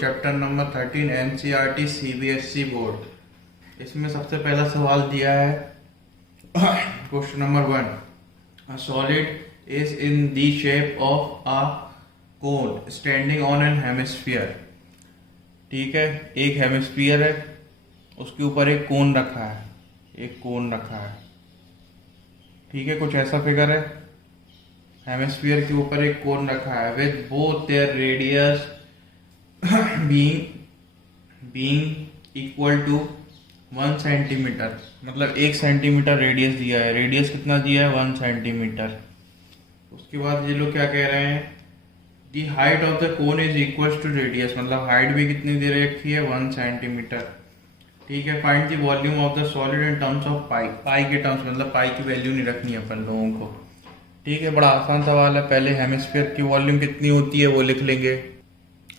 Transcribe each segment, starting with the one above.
Chapter number 13 NCERT CBSE board. इसमें सबसे पहला सवाल दिया है question number 1। A solid is in the shape of a cone standing on an hemisphere. ठीक है, एक हेमिस्फीयर है, उसके ऊपर एक कोन रखा है, ठीक है, कुछ ऐसा फिगर है। हेमिस्फीयर के ऊपर एक कोन रखा है with both their radius being equal to 1 centimetre. मतलब 1 सेंटीमीटर रेडियस दिया है। रेडियस कितना दिया है? 1 सेंटीमीटर। उसके बाद ये लोग क्या कह रहे हैं, the height of the cone is equal to radius. मतलब हाइट भी कितनी दे रखी है? 1 सेंटीमीटर। ठीक है, find the volume of the solid in terms of pi. Pi के टर्म्स, मतलब पाई की वैल्यू नहीं रखनी है अपन लोगों को। ठीक है, बड़ा आसान सवाल है। पहले हेमिस्फीयर की वॉल्यूम कितनी होती है वो लिख लेंगे।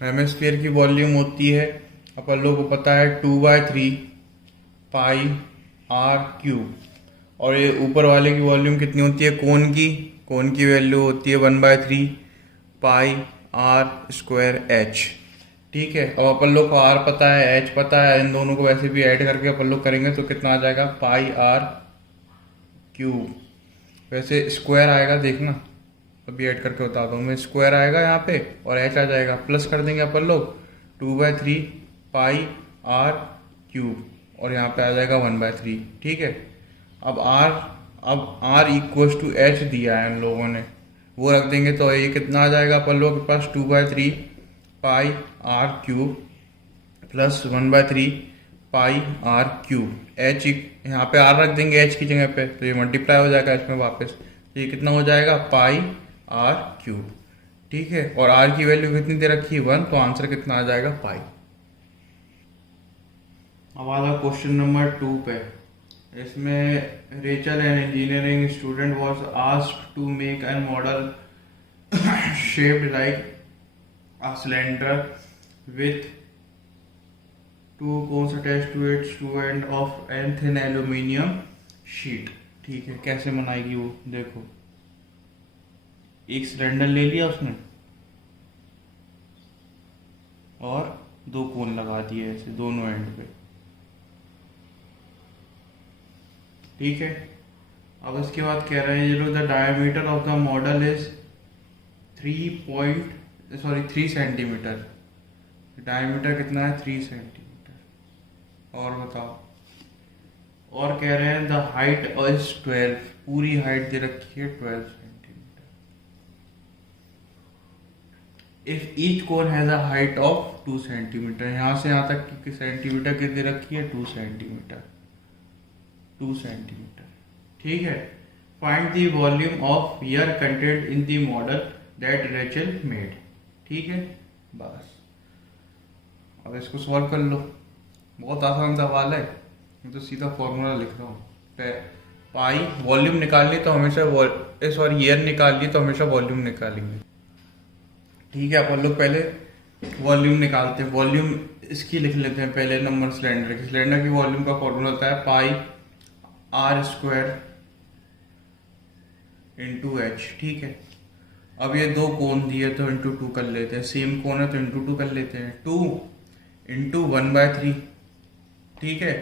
हेमिस्फीयर की वॉल्यूम होती है, अपन लोगों को पता है, 2/3 पाई आर क्यूब। और ये ऊपर वाले की वॉल्यूम कितनी होती है? कोन की वैल्यू होती है 1/3 पाई आर स्क्वायर एच। ठीक है, अब अपन लोग को आर पता है, एच पता है, इन दोनों को वैसे भी ऐड करके अपन लोग करेंगे तो कितना आ जाएगा? पाई आर क्यूब। वैसे स्क्वायर आएगा, देखना अभी ऐड करके बताता हूँ मैं। स्क्वायर आएगा यहाँ पे और एच आ जाएगा, प्लस कर देंगे अपन लोग 2/3 पाई आर क्यूब और यहाँ पे आ जाएगा 1/3। ठीक है, अब आर इक्वल्स टू एच दिया है हम लोगों ने, वो रख देंगे तो ये कितना आ जाएगा अपन लोगों के पास? 2/3 pi r cube plus 1/3 pi r cube. H यहाँ पे आर रख देंगे एच की जगह पे, तो ये मल्टीप्लाई हो जाएगा इसमें वापस, तो ये कितना हो जाएगा? पाई आर क्यूब। ठीक है, और आर की वैल्यू कितनी दे रखी है? 1, तो आंसर कितना आ जाएगा? पाई। अब आधा क्वेश्चन नंबर 2 पे। इसमें Rachel an engineering student was asked to make an model shaped like a cylinder with 2 cones attached to its two end of an thin aluminium sheet। ठीक है, कैसे बनाएगी वो? देखो, एक सिलेंडर ले लिया उसने और 2 कोन लगा दिए ऐसे दोनों एंड पे। ठीक है, अब इसके बाद कह रहे हैं ये लोग, the diameter of the model is 3 centimetre. Diameter कितना है? 3 सेंटीमीटर। और बताओ, और कह रहे हैं द हाइट इज 12। पूरी हाइट दे रखी है 12 centimetre. If each cone has a height of 2 centimetre. यहाँ से यहाँ तक की सेंटीमीटर की दे रखी है? 2 सेंटीमीटर। ठीक है, find the volume of air content in the model that Rachel made. ठीक है, बस अब इसको सॉल्व कर लो। बहुत आसान सवाल है, मैं तो सीधा फॉर्मूला लिख रहा हूँ। पाई वॉल्यूम निकालनी तो हमेशा एयर निकालनी तो हमेशा वॉल्यूम निकालेंगे। ठीक है, अपन लोग पहले वॉल्यूम निकालते हैं। वॉल्यूम इसकी लिख लेते हैं पहले नंबर सिलेंडर की। सिलेंडर की वॉल्यूम का फॉर्मूला होता है पाई आर स्क्वायर इंटू एच। ठीक है, अब ये 2 कोन दिए तो इंटू 2 कर लेते हैं। सेम कोन है तो इंटू 2 कर लेते हैं। 2 इंटू 1/3। ठीक है,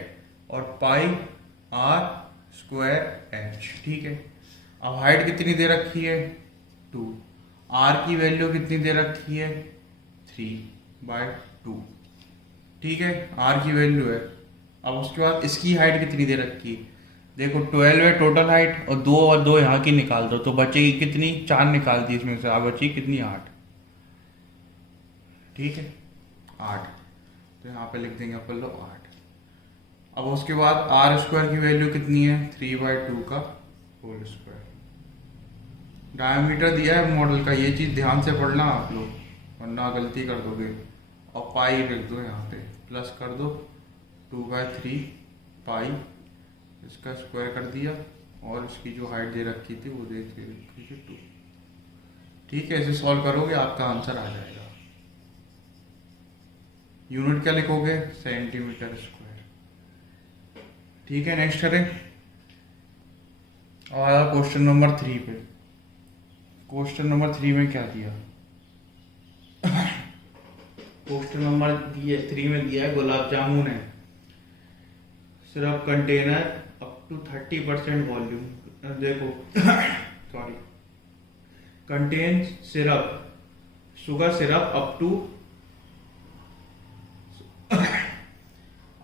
और पाई आर स्क्वायर एच। ठीक है, अब हाइट कितनी दे रखी है? 2। आर की वैल्यू कितनी दे रखी है? 3/2। ठीक है, आर की वैल्यू है। अब उसके बाद इसकी हाइट कितनी दे रखी है? देखो 12 है टोटल हाइट, और 2 यहाँ की निकाल दो तो बचेगी कितनी? 4 निकाल दी इसमें से, अब बची कितनी? 8। ठीक है, 8, तो यहाँ पे लिख देंगे अपन लोग 8। अब उसके बाद आर स्क्वायर की वैल्यू कितनी है? 3/2 का होल स्क्वायर। डायमीटर दिया है मॉडल का, ये चीज़ ध्यान से पढ़ना आप लोग, वरना गलती कर दोगे। और पाई लिख दो यहाँ पे, प्लस कर दो 2/3 पाई, इसका स्क्वायर कर दिया, और इसकी जो हाइट दे रखी थी वो दे रखी थी 2। ठीक है, इसे सॉल्व करोगे आपका आंसर आ जाएगा। यूनिट क्या लिखोगे? Centimetre square. ठीक है, नेक्स्ट करें। और क्वेश्चन नंबर 3 पे। क्वेश्चन नंबर 3 में क्या दिया? क्वेश्चन नंबर 3 में दिया है गुलाब जामुन है, syrup container up to 30% volume. देखो sorry, contain syrup sugar syrup up to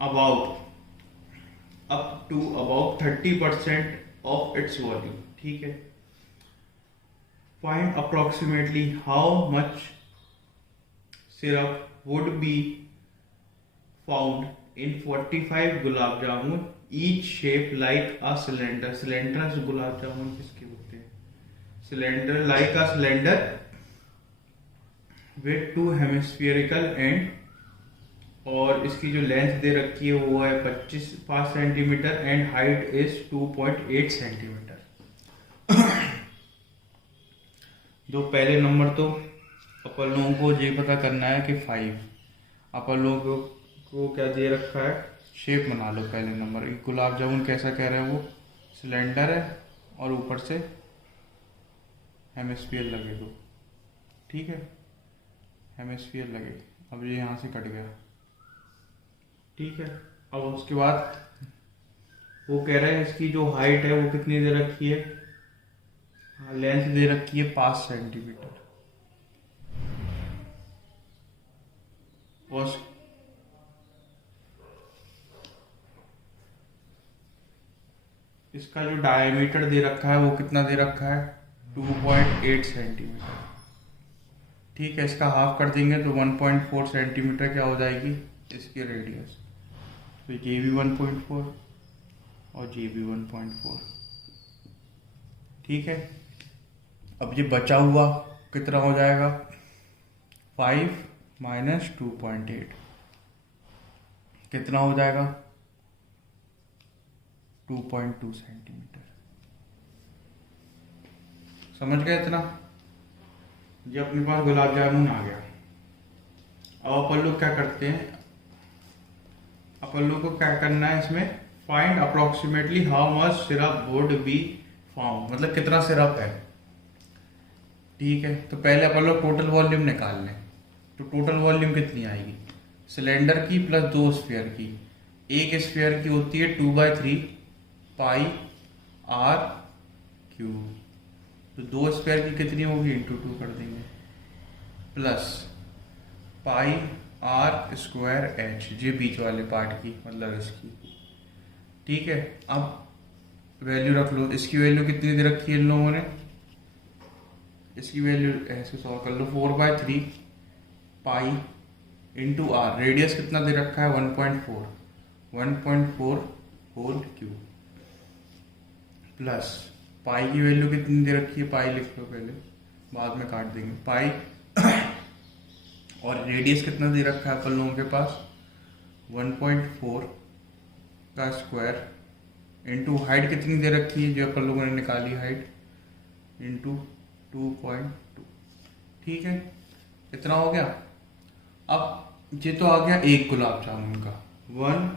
about 30% of its volume. ठीक है, find approximately how much syrup would be found in 45 gulab jamun each shaped like a cylinder। Cylinder gulab jamun किसके होते हैं? Cylinder like a cylinder with two hemispherical end, और इसकी जो length दे रखी है वो है 5 centimetre and height is 2.8 centimetre. दो पहले नंबर तो अपन लोगों को ये पता करना है कि 5 अपन लोगों को क्या दे रखा है, शेप बना लो। पहले नंबर गुलाब जामुन कैसा कह रहे हैं, वो सिलेंडर है और ऊपर से हेमिस्फीयर लगे दो। ठीक है, हेमिस्फीयर लगे। अब ये यहाँ से कट गया। ठीक है, अब उसके बाद वो कह रहा है इसकी जो हाइट है वो कितनी दे रखी है, लेंथ दे रखी है 5 सेंटीमीटर। और इसका जो डायमीटर दे रखा है वो कितना दे रखा है, 2.8 सेंटीमीटर। ठीक है, इसका हाफ कर देंगे तो 1.4 सेंटीमीटर क्या हो जाएगी इसकी रेडियस। तो ये भी 1.4 और ये भी 1.4। ठीक है, अब ये बचा हुआ कितना हो जाएगा, 5 माइनस 2.8 कितना हो जाएगा, 2.2 सेंटीमीटर। समझ गए इतना? ये अपने पास गुलाब जामुन आ गया। अब अपन लोग क्या करते हैं, अपन लोग को क्या करना है इसमें, find approximately how much syrup would be found, मतलब कितना सिरप है। ठीक है, तो पहले अपन लोग टोटल वॉल्यूम निकाल लें। तो टोटल वॉल्यूम कितनी आएगी, सिलेंडर की प्लस 2 स्फीयर की। एक स्फीयर की होती है 2/3 पाई आर क्यूब, तो 2 स्फीयर की कितनी होगी, इंटू 2 कर देंगे, plus pi r square h, ये बीच वाले पार्ट की मतलब इसकी। ठीक है, अब वैल्यू रख लो। इसकी वैल्यू कितनी दे रखी है इन लोगों ने, इसकी वैल्यू ऐसे सॉल्व कर लो, 4/3 पाई इंटू आर, रेडियस कितना दे रखा है 1.4 होल क्यूब, प्लस पाई की वैल्यू कितनी दे रखी है, पाई लिख लो पहले, बाद में काट देंगे पाई और रेडियस कितना दे रखा है अपन लोगों के पास 1.4 का स्क्वायर इंटू हाइट कितनी दे रखी है जो अपन लोगों ने निकाली हाइट इंटू 2.2। ठीक है, इतना हो गया। अब ये तो आ गया एक गुलाब जामुन का, 1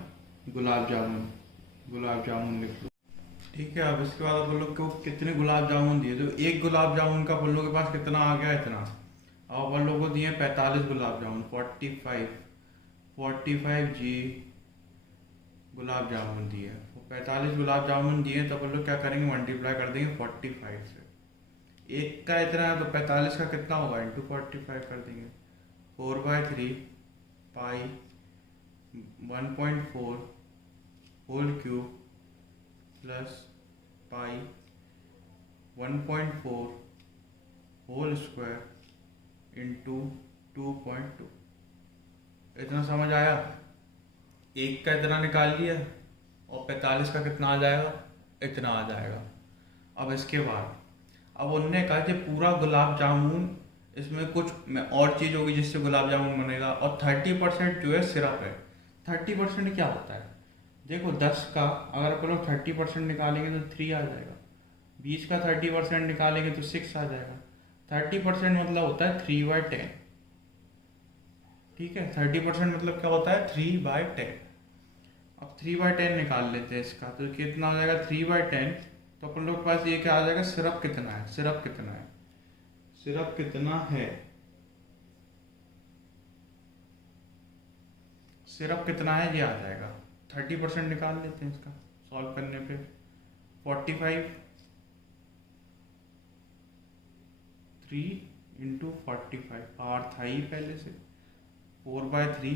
गुलाब जामुन लिख लो। ठीक है, अब इसके बाद अपन लोग को कितने गुलाब जामुन दिए, तो एक गुलाब जामुन का अपन लोग के पास कितना आ गया, इतना। अब अपन लोग को दिए 45 गुलाब जामुन, 45 जी गुलाब जामुन दिए। 45 गुलाब जामुन दिए तो अपन लोग क्या करेंगे, मल्टीप्लाई कर देंगे 45 से। एक का इतना है तो 45 का कितना होगा, इंटू 45 कर देंगे, 4/3 pi 1.4 whole cube plus pi 1.4 whole square into 2.2। इतना समझ आया? एक का इतना निकाल लिया और 45 का कितना आ जाएगा, इतना आ जाएगा। अब इसके बाद अब उनने कहा कि पूरा गुलाब जामुन, इसमें कुछ और चीज़ होगी जिससे गुलाब जामुन बनेगा, और 30% जो है सिरप है। 30% क्या होता है, देखो 10 का अगर अपन लोग 30% निकालेंगे तो 3 आ जाएगा, 20 का 30% निकालेंगे तो 6 आ जाएगा। 30% मतलब होता है 3/10। ठीक है, 30% मतलब क्या होता है, 3/10। अब 3/10 निकाल लेते हैं इसका, तो कितना हो जाएगा 3/10। तो अपन लोग के पास ये क्या आ जाएगा, सिरप कितना है, सिरप कितना है सिर्फ कितना है ये आ जाएगा। 30% निकाल लेते हैं इसका सॉल्व करने पे। 45 3 इंटू 45 पावर था ही पहले से 4/3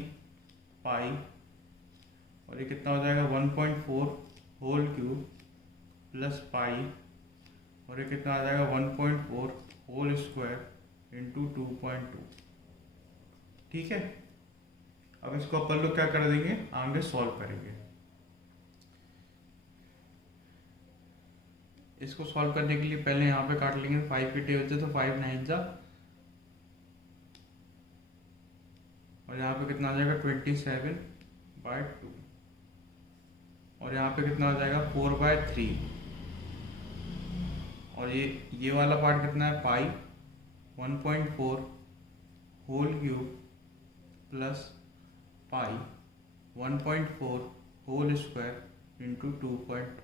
पाई, और ये कितना हो जाएगा 1.4 होल क्यूब प्लस पाई, और ये कितना आ जाएगा 1.4 होल स्क्वायर इंटू 2.2। ठीक है, अब इसको अपन लोग क्या कर देंगे, आगे सॉल्व करेंगे। इसको सॉल्व करने के लिए पहले यहाँ पे काट लेंगे। 5 के टेबल से तो 5 9 जा, और यहाँ पे कितना आ जाएगा 27/2, और यहाँ पे कितना आ जाएगा 4/3, और ये वाला पार्ट कितना है pi 1.4 whole cube plus pi 1.4 whole square into 2.2।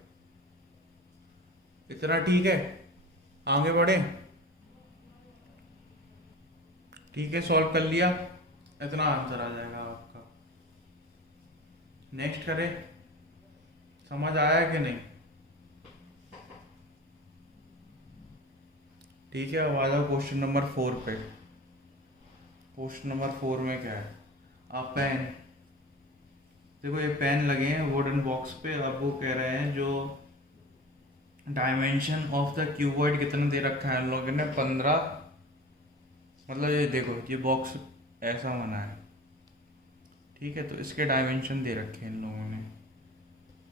इतना ठीक है, आगे बढ़े। ठीक है, सॉल्व कर लिया, इतना आंसर आ जाएगा आपका। नेक्स्ट करें, समझ आया कि नहीं? ठीक है, अब आ जाओ क्वेश्चन नंबर 4 पे। क्वेश्चन नंबर 4 में क्या है, आप पेन देखो, ये पेन लगे हैं वुडन बॉक्स पे। अब वो कह रहे हैं जो डायमेंशन ऑफ द क्यूबॉइड कितना दे रखा है इन लोगों ने 15, मतलब ये देखो ये बॉक्स ऐसा बना है, ठीक है, तो इसके डायमेंशन दे रखे हैं इन लोगों ने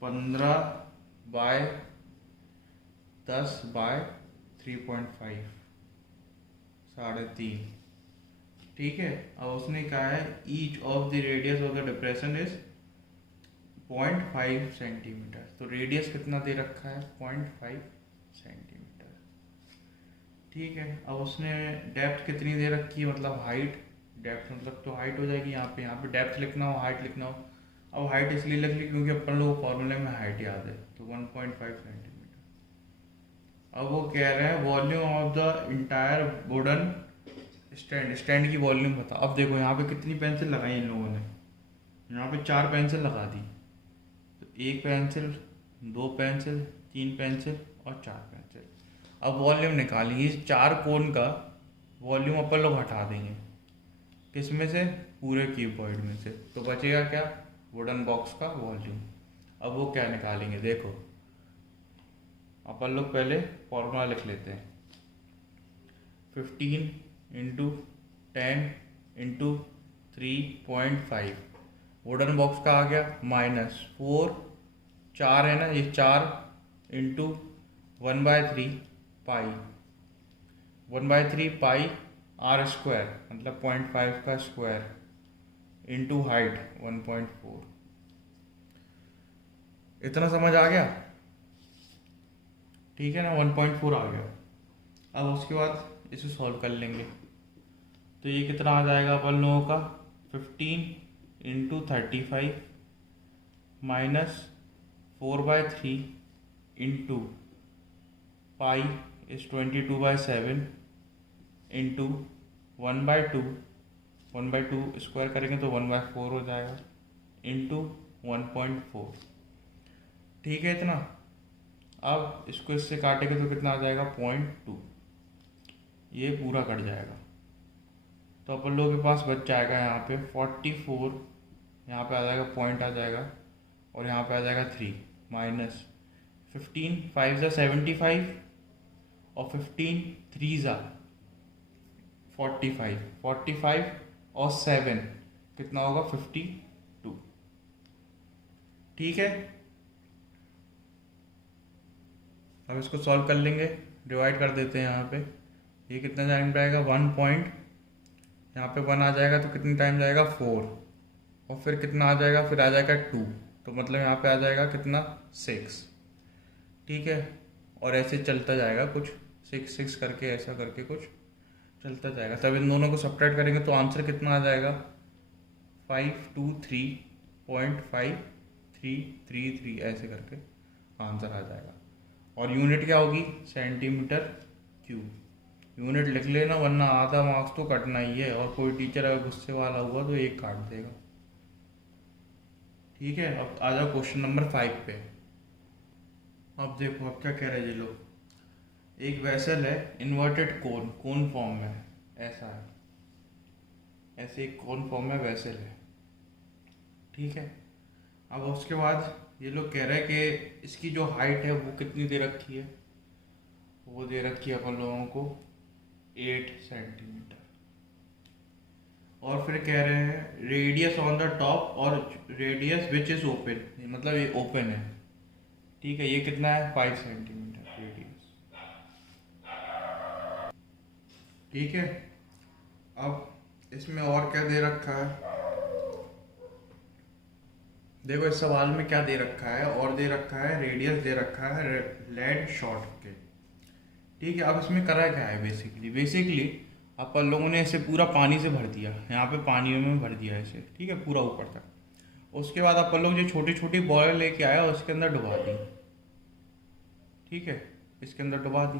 15/10/3.5 3.5। ठीक है, अब उसने कहा है each of the radius of the depression is 0.5 centimetre. तो रेडियस कितना दे रखा है 0.5 सेंटीमीटर। ठीक है, अब उसने डेप्थ कितनी दे रखी है, मतलब हाइट, डेप्थ मतलब तो हाइट हो जाएगी यहाँ पे डेप्थ लिखना हो हाइट लिखना हो। अब हाइट इसलिए लिख ली क्योंकि अपन लोग फॉर्मूले में हाइट याद है, तो 1.5 सेंटीमीटर। अब वो कह रहे हैं volume of the entire wooden stand की वॉल्यूम बता। अब देखो यहाँ पे कितनी पेंसिल लगाई इन लोगों ने, यहाँ पे 4 पेंसिल लगा दी, तो 1 पेंसिल 2 पेंसिल 3 पेंसिल और 4 पेंसिल। अब वॉल्यूम निकालेंगे, इस 4 कोन का वॉल्यूम अपन लोग हटा देंगे, किस में से, पूरे क्यूबॉइड में से, तो बचेगा क्या, वुडन बॉक्स का वॉल्यूम। अब वो क्या निकालेंगे, देखो अपन लोग पहले फॉर्मूला लिख लेते हैं। 15 इंटू 10 इंटू 3.5, वुडन बॉक्स का आ गया -4, 4 है ना, ये 4 into 1/3 pi 1/3 pi r square, मतलब 0.5 का स्क्वायर इंटू हाइट 1.4। इतना समझ आ गया? ठीक है ना, 1.4 आ गया। अब उसके बाद इसे सॉल्व कर लेंगे, तो ये कितना आ जाएगा अपन लोगों का 15 into 35 minus 4/3 into pi is 22/7 into 1/2 square करेंगे तो 1/4 हो जाएगा इंटू 1.4। ठीक है इतना। अब इसको इससे काटेंगे तो कितना आ जाएगा 0.2, ये पूरा कट जाएगा, तो अपन लोगों के पास बच जाएगा यहाँ पे 44, यहाँ पे आ जाएगा पॉइंट आ जाएगा, और यहाँ पे आ जाएगा 3 माइनस 15 5 ज़ा 75 और 15 3 ज़ा 45 और 7 कितना होगा 52। ठीक है, अब इसको सॉल्व कर लेंगे, डिवाइड कर देते हैं यहाँ पे। ये कितना टाइम जाएगा 1 पॉइंट, यहाँ पे 1 आ जाएगा तो कितने टाइम जाएगा 4, और फिर कितना आ जाएगा, फिर आ जाएगा 2, तो मतलब यहाँ पे आ जाएगा कितना 6। ठीक है, और ऐसे चलता जाएगा कुछ 6 6 करके, ऐसा करके कुछ चलता जाएगा। तब इन दोनों को सब्ट्रैक्ट करेंगे तो आंसर कितना आ जाएगा 523.5333 ऐसे करके आंसर आ जाएगा। और यूनिट क्या होगी सेंटीमीटर क्यूब। यूनिट लिख लेना, वरना आधा मार्क्स तो कटना ही है, और कोई टीचर अगर गुस्से वाला हुआ तो 1 काट देगा। ठीक है, अब आ जाओ क्वेश्चन नंबर 5 पे। अब देखो अब क्या कह रहे हैं ये लोग। एक वेसल है, इन्वर्टेड कोन, कोन फॉर्म में, ऐसा है, ऐसे एक कोन फॉर्म में वेसल है। ठीक है, अब उसके बाद ये लोग कह रहे हैं कि इसकी जो हाइट है वो कितनी दे रखी है, वो दे रखी है अपन लोगों को 8 सेंटीमीटर। और फिर कह रहे हैं रेडियस ऑन द टॉप और रेडियस विच इज ओपन, मतलब ये ओपन है। ठीक है, ये कितना है 5 सेंटीमीटर रेडियस। ठीक है, अब इसमें और क्या दे रखा है, देखो इस सवाल में क्या दे रखा है, और दे रखा है रेडियस दे रखा है लेड शॉट के। ठीक है, अब इसमें करा क्या है, बेसिकली अपन लोगों ने इसे पूरा पानी से भर दिया, यहाँ पे पानी में भर दिया इसे, ठीक है, पूरा ऊपर तक। उसके बाद अपन लोग जो छोटी छोटी बॉल लेके आया उसके अंदर डुबा दी। ठीक है, इसके अंदर डुबा दी।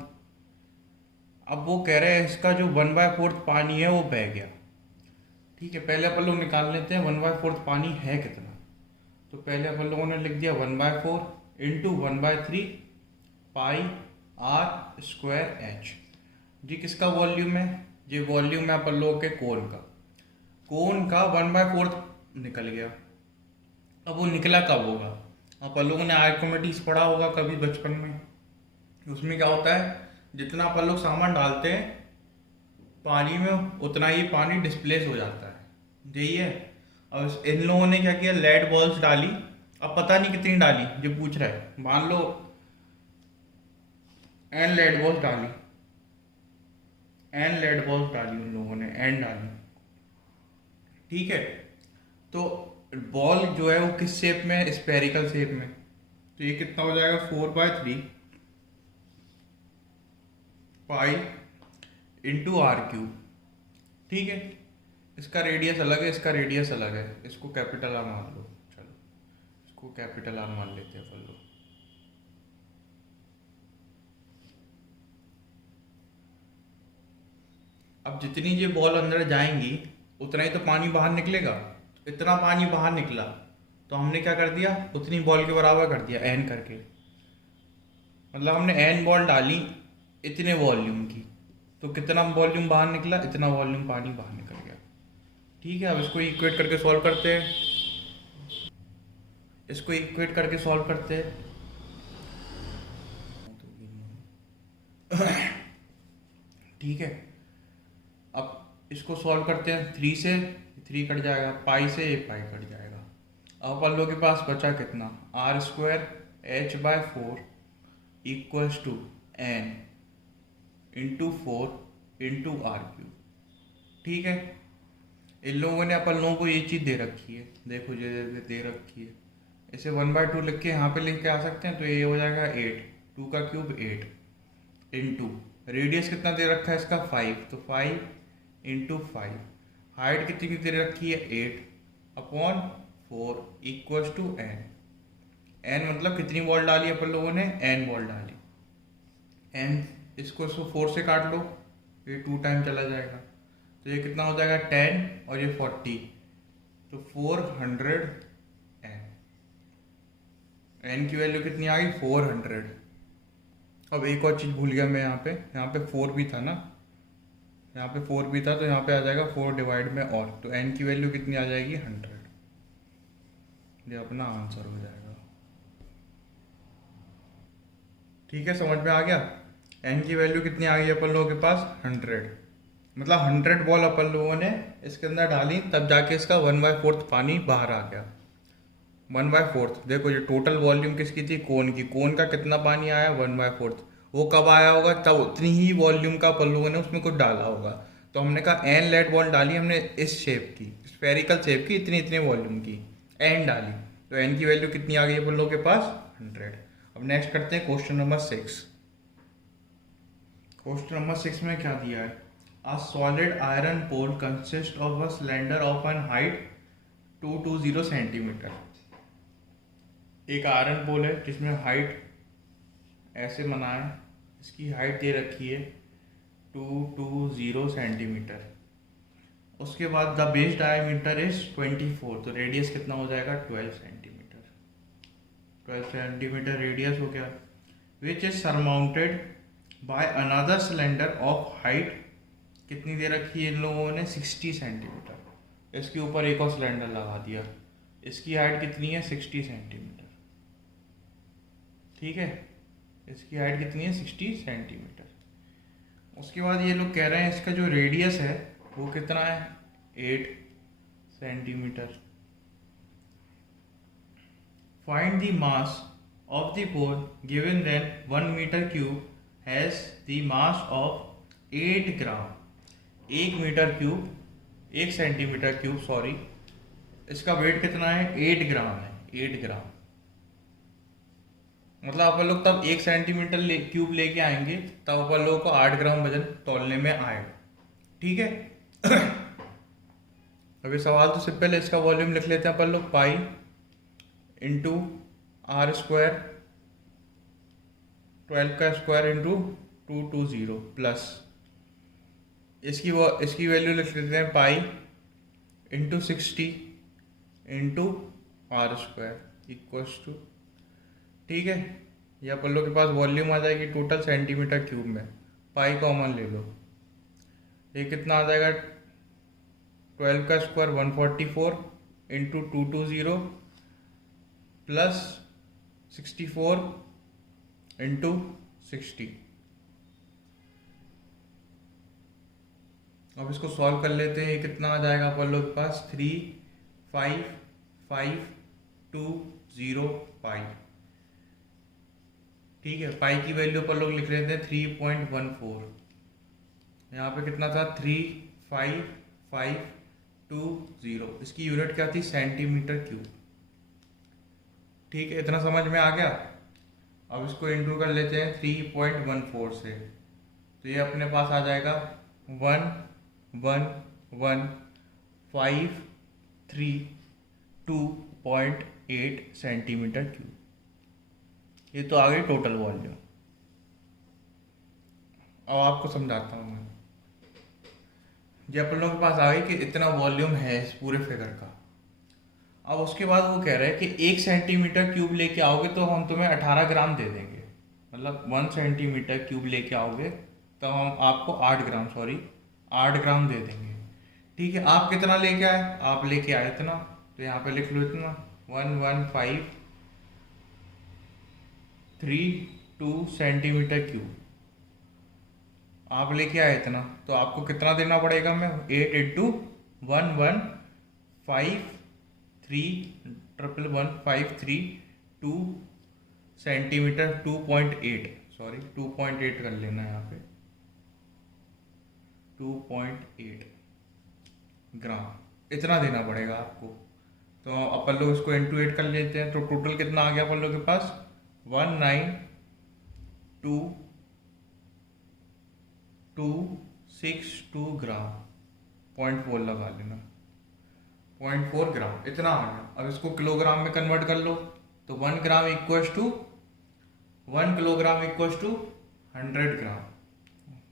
अब वो कह रहे हैं इसका जो 1/4 पानी है वो बह गया। ठीक है, पहले अपन लोग निकाल लेते हैं 1/4 पानी है कितना। तो पहले अपन लोगों ने लिख दिया 1/4 into 1/3 pi r square h. जी किसका वॉल्यूम है, ये वॉल्यूम है अपन लोगों के कोन का 1/4 निकल गया। अब वो निकला कब होगा, अपन लोगों ने आर्किमिडीज पढ़ा होगा कभी बचपन में। उसमें क्या होता है, जितना अपन लोग सामान डालते हैं पानी में उतना ही पानी डिस्प्लेस हो जाता है, यही है। अब इन लोगों ने क्या किया, लेड बॉल्स डाली। अब पता नहीं कितनी डाली, जो पूछ रहा है, मान लो एन लेड बॉल्स डाली, एन लेड बॉल्स डाली उन लोगों ने, एन डाली। ठीक है, तो बॉल जो है वो किस शेप में है, स्पेरिकल शेप में। तो ये कितना हो जाएगा 4/3 पाई इंटू r³। ठीक है, इसका रेडियस अलग है, इसका रेडियस अलग है, इसको कैपिटल आर मान लो। चलो इसको कैपिटल आर मान लेते हैं अपन लोग। अब जितनी ये बॉल अंदर जाएंगी उतना ही तो पानी बाहर निकलेगा। इतना पानी बाहर निकला तो हमने क्या कर दिया, उतनी बॉल के बराबर कर दिया एन करके। मतलब हमने एन बॉल डाली इतने वॉल्यूम की, तो कितना वॉल्यूम बाहर निकला, इतना वॉल्यूम पानी बाहर निकल गया। ठीक है, अब इसको इक्वेट करके सॉल्व करते हैं, इसको इक्वेट करके सॉल्व करते हैं। ठीक है, अब इसको सॉल्व करते हैं, 3 से 3 कट जाएगा, पाई से एक पाई कट जाएगा। अब अपन लोगों के पास बचा कितना, r² h/4 equals to n into 4 into r³। ठीक है, इन लोगों ने अपन लोगों को ये चीज़ दे रखी है, देखो ये दे रखी है, इसे 1/2 लिख के यहाँ पे लिख के आ सकते हैं। तो ये हो जाएगा 8, 2 का क्यूब 8 इंटू रेडियस कितना दे रखा है इसका 5, तो 5 इंटू 5। हाइट कितनी दे रखी है 8/4 इक्वल्स टू n। n मतलब कितनी बॉल डाली अपन लोगों ने, n बॉल डाली। n इसको 4 से काट लो, ये 2 टाइम चला जाएगा, तो ये कितना हो जाएगा 10 और ये 40, तो 400 n। n की वैल्यू कितनी आ गई 400। अब एक और चीज़ भूल गया मैं, यहाँ पे 4 भी था ना, यहाँ पे 4 भी था, तो यहाँ पे आ जाएगा 4 डिवाइड में और, तो n की वैल्यू कितनी आ जाएगी 100। ये अपना आंसर हो जाएगा। ठीक है, समझ में आ गया। n की वैल्यू कितनी आ गई अपन लोगों के पास 100, मतलब 100 बॉल अपन लोगों ने इसके अंदर डाली, तब जाके इसका 1/4 पानी बाहर आ गया। 1/4 देखो, ये टोटल वॉल्यूम किसकी थी, कोन की। कोन का कितना पानी आया 1/4, वो कब आया होगा, तब उतनी ही वॉल्यूम का अपन लोगों ने उसमें कुछ डाला होगा। तो हमने कहा एन लेड बॉल डाली हमने इस शेप की, स्फेरिकल शेप की, इतनी इतने वॉल्यूम की एन डाली, तो एन की वैल्यू कितनी आ गई अपन लोगों के पास 100। अब नेक्स्ट करते हैं क्वेश्चन नंबर 6। क्वेश्चन नंबर 6 में क्या दिया है, A solid iron pole consists of a cylinder of an height 220 centimetre. एक आयरन पोल है जिसमें हाइट ऐसे बना है, इसकी हाइट दे रखी है 220 सेंटीमीटर। उसके बाद द बेस डायमीटर इज 24, तो रेडियस कितना हो जाएगा 12 सेंटीमीटर। 12 सेंटीमीटर रेडियस हो गया, which is surmounted by another cylinder of height, कितनी दे रखी है इन लोगों ने, 60 सेंटीमीटर। इसके ऊपर एक और सिलेंडर लगा दिया, इसकी हाइट कितनी है, 60 सेंटीमीटर। ठीक है, इसकी हाइट कितनी है, 60 सेंटीमीटर। उसके बाद ये लोग कह रहे हैं इसका जो रेडियस है वो कितना है, 8 centimetre. Find the mass of the pole given then 1 metre cube has the mass of 8 gram. 1 metre cube, 1 centimetre cube sorry, इसका वेट कितना है, 8 ग्राम है, 8 ग्राम। मतलब अपन लोग तब 1 सेंटीमीटर क्यूब लेके आएंगे तब अपन लोगों को 8 ग्राम वजन तौलने में आएगा। ठीक है। अभी सवाल तो सिंपल है, इसका वॉल्यूम लिख लेते हैं अपन लोग, पाई इंटू आर स्क्वायर, 12 का स्क्वायर इंटू 220 प्लस इसकी वैल्यू लिख लेते हैं, pi into 60 into r square equals to, ठीक है, या अपन लोग के पास वॉल्यूम आ जाएगी टोटल सेंटीमीटर क्यूब में, पाई कॉमन ले लो, ये कितना आ जाएगा, 12 का स्क्वायर 144 इंटू 220 प्लस 64 इंटू 60। अब इसको सॉल्व कर लेते हैं, ये कितना आ जाएगा अपन लोग के पास, 35520 पाई। ठीक है, पाई की वैल्यू अपन लोग लिख लेते हैं 3.14। यहाँ पे कितना था, 35520, इसकी यूनिट क्या थी, सेंटीमीटर क्यूब। ठीक है, इतना समझ में आ गया। अब इसको इंटू कर लेते हैं 3.14 से, तो ये अपने पास आ जाएगा 11153.2.8 सेंटीमीटर क्यूब। ये तो आ गई टोटल वॉल्यूम। अब आपको समझाता हूँ मैं, जब अपन लोगों के पास आ गई कि इतना वॉल्यूम है इस पूरे फिगर का, अब उसके बाद वो कह रहे हैं कि 1 सेंटीमीटर क्यूब लेके आओगे तो हम तुम्हें 18 ग्राम दे देंगे। मतलब 1 सेंटीमीटर क्यूब लेके आओगे तो हम आपको 8 ग्राम दे देंगे। ठीक है, आप कितना लेके आए, आप लेके आए इतना, तो यहाँ पे लिख लो इतना, 11532 सेंटीमीटर क्यूब आप लेके आए इतना, तो आपको कितना देना पड़ेगा, मैं 8 इंटू 11532 सेंटीमीटर, 2.8 कर लेना है यहाँ पे, 2.8 ग्राम इतना देना पड़ेगा आपको। तो अपन लोग इसको इंटू 8 कर लेते हैं, तो टोटल कितना आ गया अपन लोग के पास, 19262 ग्राम, 0.4 लगा लेना, 0.4 ग्राम इतना आ गया। अब इसको किलोग्राम में कन्वर्ट कर लो, तो 1 gram equals to 1 kilogram equals to 100 gram,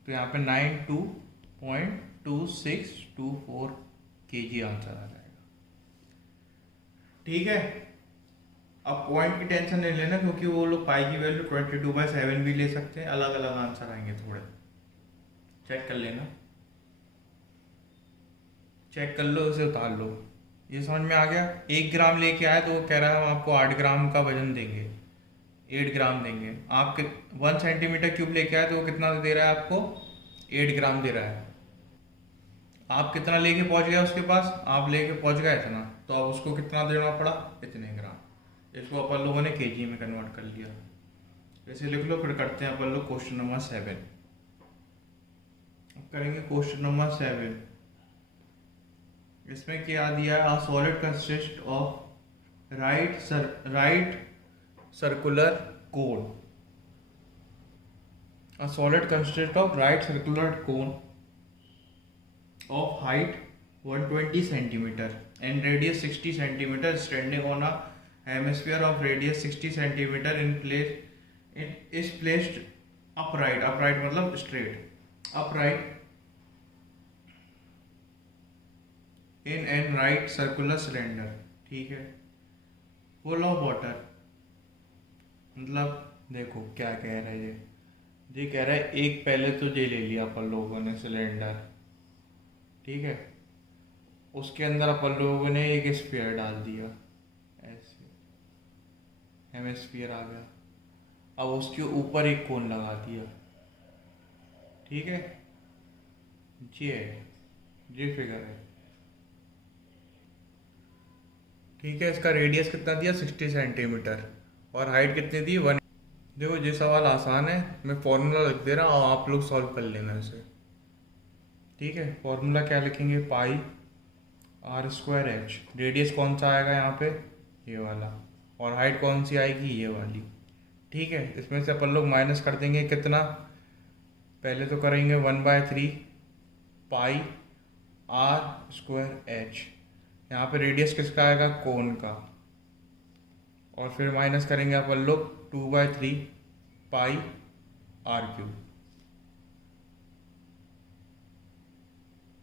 तो यहाँ पे 92.2624 kg आंसर आ जाएगा। ठीक है, अब पॉइंट की टेंशन नहीं लेना, क्योंकि वो लोग पाई की वैल्यू 22/7 भी ले सकते हैं, अलग अलग आंसर आएंगे, थोड़े चेक कर लेना, चेक कर लो, उसे उतार लो। ये समझ में आ गया। 1 ग्राम लेके आए तो वो कह रहा है हम आपको 8 ग्राम का वजन देंगे, 8 ग्राम देंगे। आप 1 सेंटीमीटर क्यूब लेके आए तो वो कितना दे रहा है आपको, 8 ग्राम दे रहा है। आप कितना लेके पहुंच गया उसके पास, आप लेके पहुंच गए इतना, तो अब उसको कितना देना पड़ा, इतने ग्राम। इसको अपन लोगों ने केजी में कन्वर्ट कर लिया। वैसे लिख लो, फिर करते हैं अपन लोग क्वेश्चन नंबर 7। करेंगे क्वेश्चन नंबर 7। इसमें क्या दिया है, a solid consist of right circular cone. A solid consists of right circular cone of height 120 centimeter and radius 60 centimeter, standing on a hemisphere of radius 60 centimeter in place. It is placed upright मतलब straight, upright in an right circular cylinder. ठीक है, full of water मतलब देखो क्या कह रहा है ये कह रहा है एक पहले तो ये ले लिया अपन लोगों ने सिलेंडर, ठीक है, उसके अंदर अपन लोगों ने एक स्फीयर डाल दिया, ऐसे हेमिस्फीयर आ गया। अब उसके ऊपर एक कोन लगा दिया, ठीक है, ये फिगर है, ठीक है। इसका रेडियस कितना दिया 60 सेंटीमीटर और हाइट कितनी दी 1। देखो ये सवाल आसान है, मैं फॉर्मूला लिख दे रहा हूँ, आप लोग सॉल्व कर लेना इसे, ठीक है। फॉर्मूला क्या लिखेंगे, पाई आर स्क्वायर एच, रेडियस कौन सा आएगा यहाँ पे, ये वाला, और हाइट कौन सी आएगी, ये वाली, ठीक है। इसमें से अपन लोग माइनस कर देंगे कितना, पहले तो करेंगे 1/3 पाई आर स्क्वायर एच, यहाँ पे रेडियस किसका आएगा, कोन का, और फिर माइनस करेंगे अपन लोग 2/3 पाई आर क्यूब,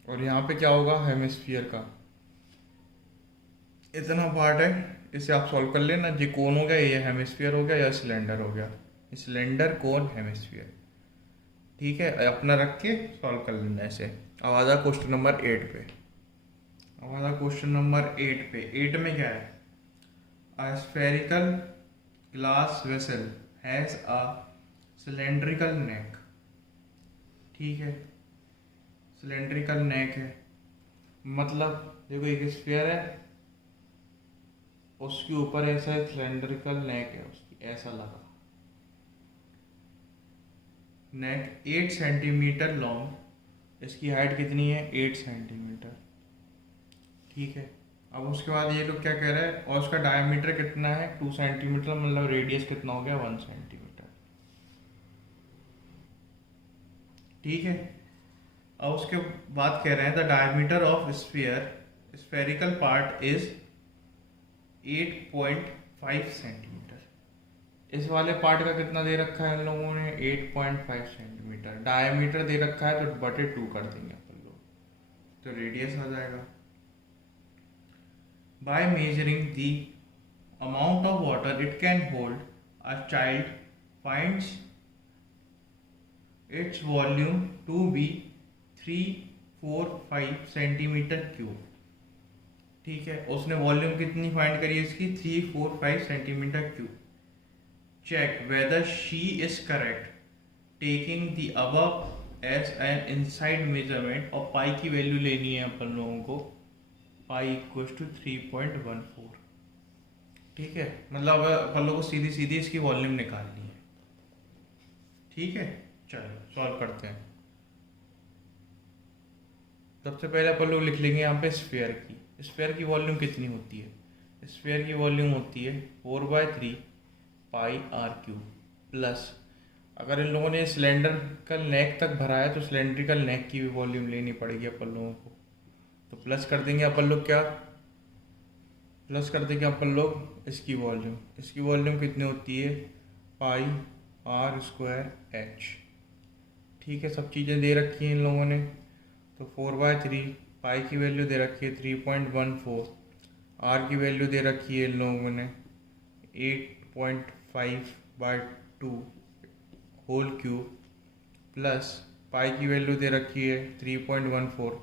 और यहाँ पे क्या होगा, हेमिस्फीयर का इतना पार्ट है, इसे आप सॉल्व कर लेना। ये कोन हो गया, ये हेमिस्फीयर हो गया, या सिलेंडर हो गया, सिलेंडर कोन हेमिस्फीयर, ठीक है। अपना रख के सॉल्व कर लेना ऐसे। अब आ जाओ क्वेश्चन नंबर 8 पे, अब आ जाओ क्वेश्चन नंबर 8 पे। 8 में क्या है, a spherical glass vessel has a cylindrical neck, ठीक है, सिलेंड्रिकल नेक है, मतलब देखो एक स्फीयर है, उसके ऊपर ऐसा सिलेंड्रिकल नेक है उसकी, ऐसा लगा, नेक 8 सेंटीमीटर लॉन्ग, इसकी हाइट कितनी है 8 सेंटीमीटर, ठीक है। अब उसके बाद ये लोग क्या कह रहे हैं, और उसका डायमीटर कितना है 2 सेंटीमीटर, मतलब रेडियस कितना हो गया 1 सेंटीमीटर, ठीक है। अब उसके बाद कह रहे हैं the diameter of spherical part is 8.5 centimetre, इस वाले पार्ट का कितना दे रखा है इन लोगों ने 8.5 सेंटीमीटर, डायमीटर दे रखा है तो बटे 2 कर देंगे अपन लोग, तो रेडियस आ जाएगा। By measuring the amount of water it can hold, a child finds its volume to be 345 centimetre cube, ठीक है। उसने वॉल्यूम कितनी फाइंड करी है इसकी 345 centimetre cube. Check whether she is correct taking the above as an inside measurement, और pi की value लेनी है अपन लोगों को, पाई इक्वल टू 3.14, ठीक है। मतलब अपन लोगों को सीधी सीधी इसकी वॉल्यूम निकालनी है, ठीक है। चलो सॉल्व करते हैं। सबसे पहले अपन लोग लिख लेंगे यहाँ पे स्फीयर की, स्फीयर की वॉल्यूम कितनी होती है, स्फीयर की वॉल्यूम होती है 4/3 पाई आर क्यूब, प्लस अगर इन लोगों ने सिलेंड्रिकल नेक तक भरा है तो सिलेंड्रिकल नेक की भी वॉल्यूम लेनी पड़ेगी अपन लोगों को, तो प्लस कर देंगे अपन लोग, क्या प्लस कर देंगे अपन लोग इसकी वॉल्यूम कितनी होती है पाई आर स्क्वायर एच, ठीक है। सब चीज़ें दे रखी हैं इन लोगों ने, तो 4/3 पाई की वैल्यू दे रखी है 3.14, आर की वैल्यू दे रखी है इन लोगों ने 8.5/2 होल क्यूब, प्लस पाई की वैल्यू दे रखी है 3.14,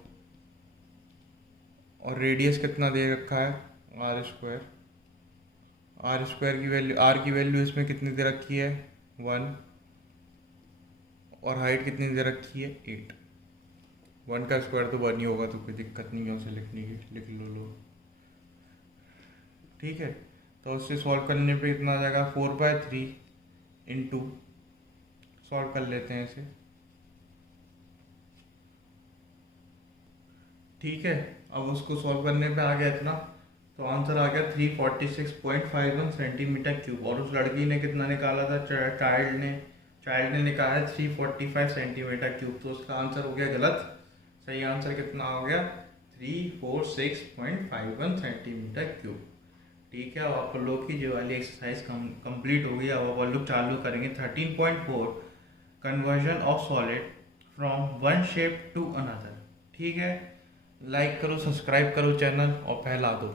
और रेडियस कितना दे रखा है आर स्क्वायर की वैल्यू इसमें कितनी दे रखी है 1, और हाइट कितनी दे रखी है 8। 1 का स्क्वायर तो 1 ही होगा, तो कोई दिक्कत नहीं है उसे लिखने की, लिख लो, ठीक है। तो उससे सॉल्व करने पे कितना आ जाएगा 4/3 इंटू, सॉल्व कर लेते हैं इसे, ठीक है। अब उसको सॉल्व करने पे आ गया इतना, तो आंसर आ गया 346.51 सेंटीमीटर क्यूब, और उस लड़की ने कितना निकाला था, चाइल्ड ने निकाला है 345 सेंटीमीटर क्यूब, तो उसका आंसर हो गया गलत। सही आंसर कितना हो गया 346.51 सेंटीमीटर क्यूब, ठीक है। अब आप लोग की जो वाली एक्सरसाइज कंप्लीट हो गई। अब आप लोग चालू करेंगे 13.4 conversion of solid from one shape to another, ठीक है। लाइक करो, सब्सक्राइब करो चैनल और फैला दो।